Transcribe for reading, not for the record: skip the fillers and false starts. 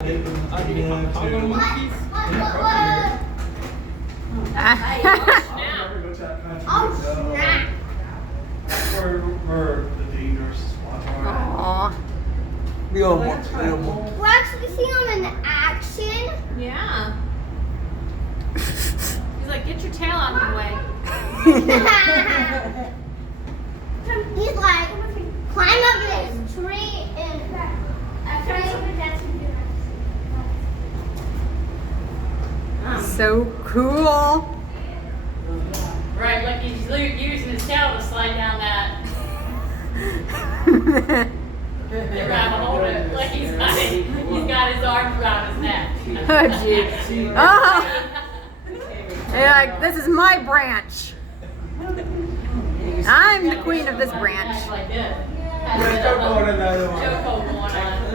Aww. We're actually seeing them in action. Yeah. He's like, get your tail out of the way. He's like, climb up this tree and So cool. Right, like he's using his tail to slide down that. They're gonna hold it like he's got his arms around his neck. Oh, gee. Oh. You're like, this is my branch. I'm the queen of this branch. Like this. Chokehold going on.